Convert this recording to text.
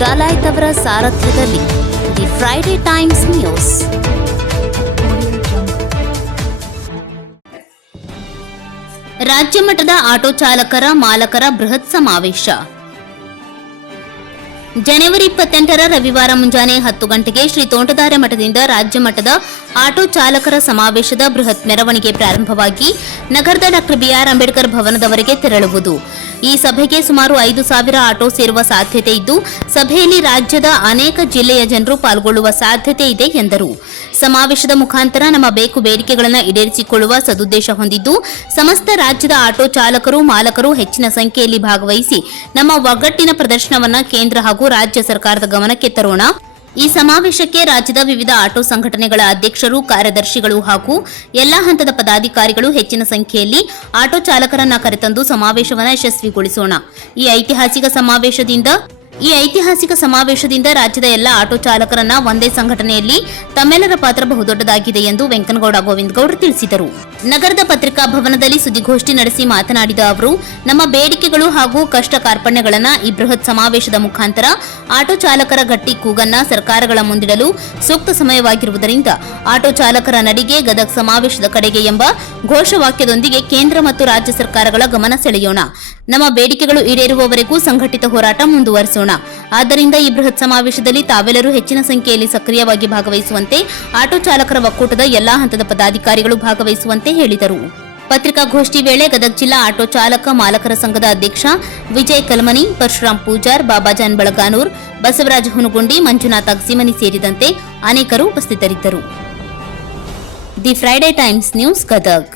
ಡಾಲಾಯ್ತ್ ಅವರ ಸಾರಥ್ಯದಲ್ಲಿ the Friday times news. ರಾಜ್ಯ ಮಟ್ಟದ ಆಟೋ ಚಾಲಕರ ಮಾಲಕರ ಬೃಹತ್ ಸಮಾವೇಶ. ಜನವರಿ 28ರ ರವಿವಾರ ಮುಂಜಾನೆ 10 ಗಂಟೆಗೆ ಶ್ರೀ ತೋಂಟದಾರ್ಯ ಮಠದಿಂದ ರಾಜ್ಯ ಮಟ್ಟದ ಆಟೋ ಚಾಲಕರ ಸಮಾವೇಶದ ಬೃಹತ್ ಮೆರವಣಿಗೆ ಪ್ರಾರಂಭವಾಗಿ ನಗರದ ಡಾ. ಬಿ.ಆರ್. ಅಂಬೇಡ್ಕರ್ ಭವನದವರೆಗೆ ತೆರಳುವುದು. ಈ ಸಭೆಗೆ ಸುಮಾರು 5,000 ಆಟೋ ಸೇರುವ ಸಾಧ್ಯತೆ ಇದ್ದು, ಸಭೆಯಲ್ಲಿ ರಾಜ್ಯದ ಅನೇಕ ಜಿಲ್ಲೆಯ ಜನರು ಪಾಲ್ಗೊಳ್ಳುವ ಸಾಧ್ಯತೆ ಇದೆ ಎಂದರು. ಸಮಾವೇಶದ ಮುಖಾಂತರ ನಮ್ಮ ಬೇಕು ಬೇಡಿಕೆಗಳನ್ನು ಈಡೇರಿಸಿಕೊಳ್ಳುವ ಸದುದ್ದೇಶ ಹೊಂದಿದ್ದು, ಸಮಸ್ತ ರಾಜ್ಯದ ಆಟೋ ಚಾಲಕರು ಮಾಲಕರು ಹೆಚ್ಚಿನ ಸಂಖ್ಯೆಯಲ್ಲಿ ಭಾಗವಹಿಸಿ ನಮ್ಮ ಒಗ್ಗಟ್ಟಿನ ಪ್ರದರ್ಶನವನ್ನು ಕೇಂದ್ರ ಹಾಗೂ ರಾಜ್ಯ ಸರ್ಕಾರದ ಗಮನಕ್ಕೆ ತರೋಣ. ಈ ಸಮಾವೇಶಕ್ಕೆ ರಾಜ್ಯದ ವಿವಿಧ ಆಟೋ ಸಂಘಟನೆಗಳ ಅಧ್ಯಕ್ಷರು, ಕಾರ್ಯದರ್ಶಿಗಳು ಹಾಗೂ ಎಲ್ಲಾ ಹಂತದ ಪದಾಧಿಕಾರಿಗಳು ಹೆಚ್ಚಿನ ಸಂಖ್ಯೆಯಲ್ಲಿ ಆಟೋ ಚಾಲಕರನ್ನ ಕರೆತಂದು ಸಮಾವೇಶವನ್ನು ಯಶಸ್ವಿಗೊಳಿಸೋಣ. ಈ ಐತಿಹಾಸಿಕ ಸಮಾವೇಶದಿಂದ ರಾಜ್ಯದ ಎಲ್ಲ ಆಟೋ ಚಾಲಕರನ್ನ ಒಂದೇ ಸಂಘಟನೆಯಲ್ಲಿ ತಮ್ಮೆಲ್ಲರ ಪಾತ್ರ ಬಹುದೊಡ್ಡದಾಗಿದೆ ಎಂದು ವೆಂಕನಗೌಡ ಗೋವಿಂದಗೌಡ ತಿಳಿಸಿದರು. ನಗರದ ಪತ್ರಿಕಾ ಭವನದಲ್ಲಿ ಸುದ್ದಿಗೋಷ್ಠಿ ನಡೆಸಿ ಮಾತನಾಡಿದ ಅವರು, ನಮ್ಮ ಬೇಡಿಕೆಗಳು ಹಾಗೂ ಕಷ್ಟ ಕಾರ್ಪಣ್ಯಗಳನ್ನು ಈ ಬೃಹತ್ ಸಮಾವೇಶದ ಮುಖಾಂತರ ಆಟೋ ಚಾಲಕರ ಗಟ್ಟಿ ಕೂಗನ್ನ ಸರ್ಕಾರಗಳ ಮುಂದಿಡಲು ಸೂಕ್ತ ಸಮಯವಾಗಿರುವುದರಿಂದ ಆಟೋ ಚಾಲಕರ ನಡಿಗೆ ಗದಗ ಸಮಾವೇಶದ ಕಡೆಗೆ ಎಂಬ ಘೋಷವಾಕ್ಯದೊಂದಿಗೆ ಕೇಂದ್ರ ಮತ್ತು ರಾಜ್ಯ ಸರ್ಕಾರಗಳ ಗಮನ ಸೆಳೆಯೋಣ. ನಮ್ಮ ಬೇಡಿಕೆಗಳು ಈಡೇರುವವರೆಗೂ ಸಂಘಟಿತ ಹೋರಾಟ ಮುಂದುವರಿಸೋಣ. ಆದ್ದರಿಂದ ಈ ಬೃಹತ್ ಸಮಾವೇಶದಲ್ಲಿ ತಾವೆಲ್ಲರೂ ಹೆಚ್ಚಿನ ಸಂಖ್ಯೆಯಲ್ಲಿ ಸಕ್ರಿಯವಾಗಿ ಭಾಗವಹಿಸುವಂತೆ ಆಟೋ ಚಾಲಕರ ಒಕ್ಕೂಟದ ಎಲ್ಲಾ ಹಂತದ ಪದಾಧಿಕಾರಿಗಳು ಭಾಗವಹಿಸುವಂತೆ ಹೇಳಿದರು. ಪತ್ರಿಕಾಗೋಷ್ಠಿ ವೇಳೆ ಗದಗ ಜಿಲ್ಲಾ ಆಟೋ ಚಾಲಕ ಮಾಲಕರ ಸಂಘದ ಅಧ್ಯಕ್ಷ ವಿಜಯ್ ಕಲ್ಮನಿ, ಪರಶುರಾಮ್ ಪೂಜಾರ್, ಬಾಬಾಜಾನ್ ಬಳಗಾನೂರ್, ಬಸವರಾಜ ಹುನಗುಂಡಿ, ಮಂಜುನಾಥ್ ಅಗ್ಸಿಮನಿ ಸೇರಿದಂತೆ ಅನೇಕರು ಉಪಸ್ಥಿತರಿದ್ದರು. The Friday times news, Gadag.